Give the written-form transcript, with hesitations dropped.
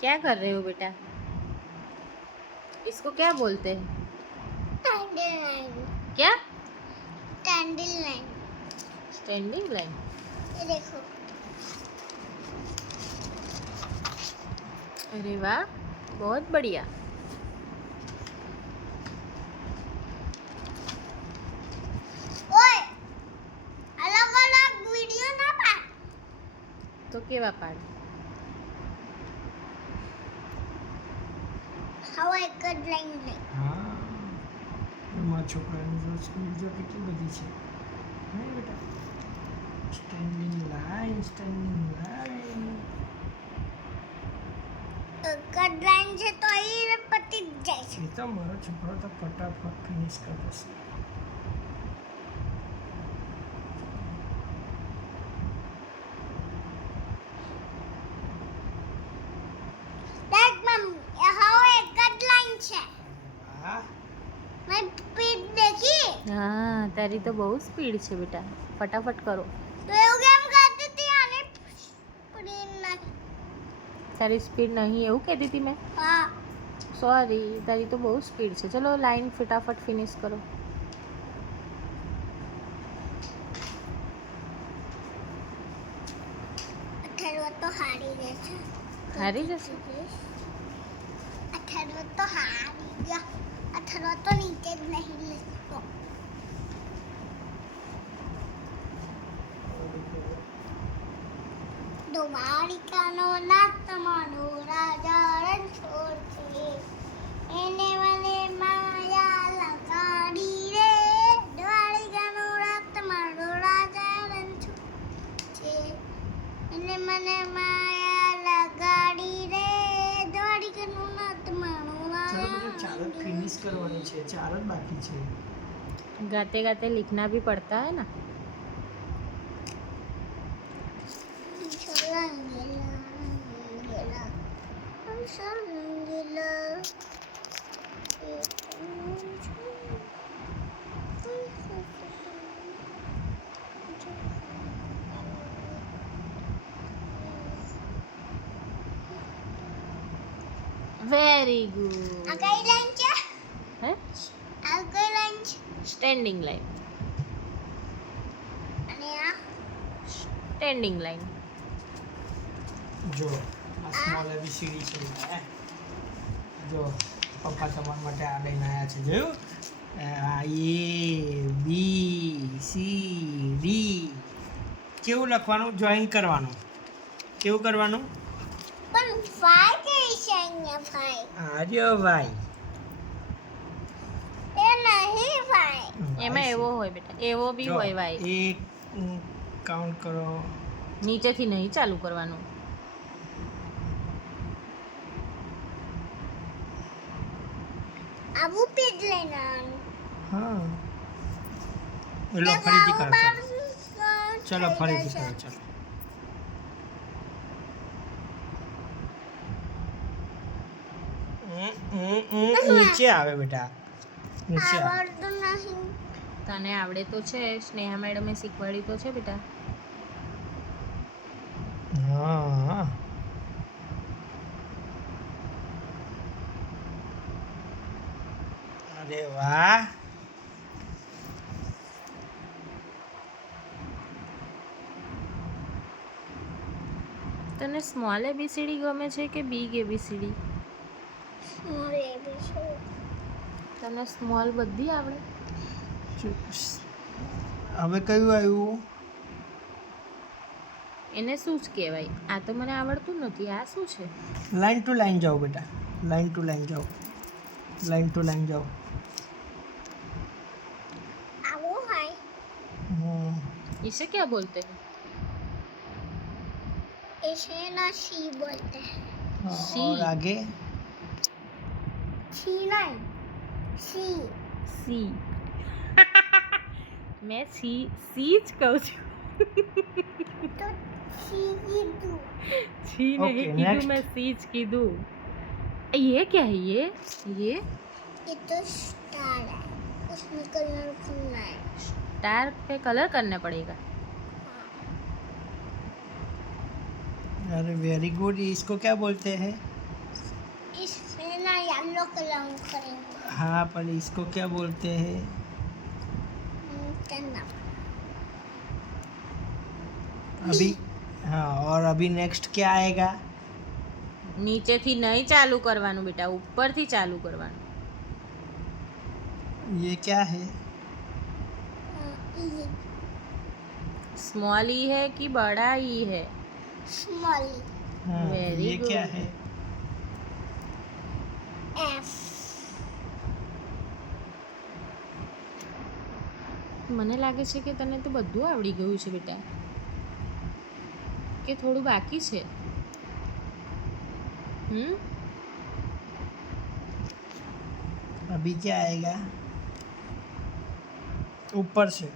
क्या कर रहे हो बेटा? इसको क्या बोलते हैं? क्या? Standing line. Standing line. ये देखो। अरे वाह, बहुत बढ़िया। ओए, अलग-अलग वीडियो ना पाड। तो केवा पाડ? હવે એક જ લાઈન લે. હા એમાં છોકરાની જો સ્કૂલ જો કેટલી બધી છે નહીં બેટા સ્ટેન્ડિંગ લાઈન એક જ લાઈન છે તો એ પતી જ જાય છે. એ તો મારો છોકરો તો ફટાફટ ફિનિશ કરી દેશે દેખ મમ્મી, એ હવે એક જ લાઈન છે. વાહ મેં સ્પીડ દેખી. હા, તારી તો બહુ સ્પીડ છે બેટા. ફટાફટ કરો. તો એવું કેમ કરતી હતી આને સ્પીડ નહીં? તારી સ્પીડ નહીં એવું કહેતી હતી મેં? હા. સોરી, તારી તો બહુ સ્પીડ છે. ચલો લાઈન ફટાફટ ફિનિશ કરો. અઠારવા તો હારી રહેશે. હારી જશે? અઠારવા તો હારી ગયા. અઠારવા તો નીચે જ નહીં લેતો. દ્વારિકાનો નાથ તમારો રાજા રણછોડ છે. એને મને માયા લગાડી રે. દ્વારિકાનો નાથ તમારો રાજા રણછોડ છે. એને મને માયા લગાડી રે. દ્વારિકાનો નાથ મારો ચલો રાજા બેટા ચાર જ ફિનિશ કરવાની છે ચાર જ બાકી છે गाते गाते लिखना भी पड़ता है ना. Very good. આ કઈ લાઈન છે? હે? આ કઈ લાઈન છે? Standing line. અને આ સ્ટેન્ડિંગ લાઈન. જો આ સ્મોલ એબીસીડી છે બેટા જો પપ્પા તમારા માટે આ લઈને આવ્યા છે જોયું આ એ બી સી ડી કેવું લખવાનું જોઈન કરવાનું કેવું કરવાનું પણ ફાઈ કઈ છે અહીંયા ફાઈ? આર્ય ભાઈ એ નહીં ફાઈ. એમાં એવો હોય બેટા, એવો બી હોય વાય. એક કાઉન્ટ કરો નીચેથી નહીં ચાલુ કરવાનું. આવું પેજ લઈને આવવાનું. હા લો ફરીથી કરો ચલો ફરીથી કરો ચલો નીચે આવે બેટા નીચે આવે આવડતું નહીં. તને આવડે તો છે, સ્નેહા મેડમે શીખવાડ્યું તો છે બેટા. હા અરે વાહ તને સ્મોલ એબીસીડી ગમે છે કે બિગ એબીસીડી? મારે બી છે. તને સ્મોલ બધી આવડે? હવે કયું આવ્યું એને શું જ કહેવાય? આ તો મને આવડતું નથી. આ શું છે? લાઈન ટુ લાઈન જાઓ બેટા લાઈન ટુ લાઈન જાઓ લાઈન ટુ લાઈન જાઓ આવું હોય. इसे क्या बोलते हैं? इसे ना सी बोलते हैं. और आगे सी नहीं, सी. सी. मैं सी જ કહું છું. तो सी कીધું. છી Okay, નહીં કીધું, next. मैं सी જ કીધું. ये क्या है? ये ये तो स्टार है, उसमें कलर करना है. टायर पे कलर करना पड़ेगा। अरे वेरी गुड। इसको क्या बोलते हैं? इसमें ना येलो कलर करेंगे। हाँ, पर इसको क्या बोलते हैं? करना अभी हाँ, और अभी नेक्स्ट क्या आएगा? નીચેથી નહીં ચાલુ કરવાનું બેટા, ઉપરથી ચાલુ કરવાનું। ये क्या है? स्मॉल ई है कि बड़ा ई है? स्मॉल हाँ, Very ये क्या good. है? एफ। મને લાગે છે કે તને તો બધું આવડી ગયું છે બેટા, કે થોડું બાકી છે? अभी क्या आएगा ऊपर से?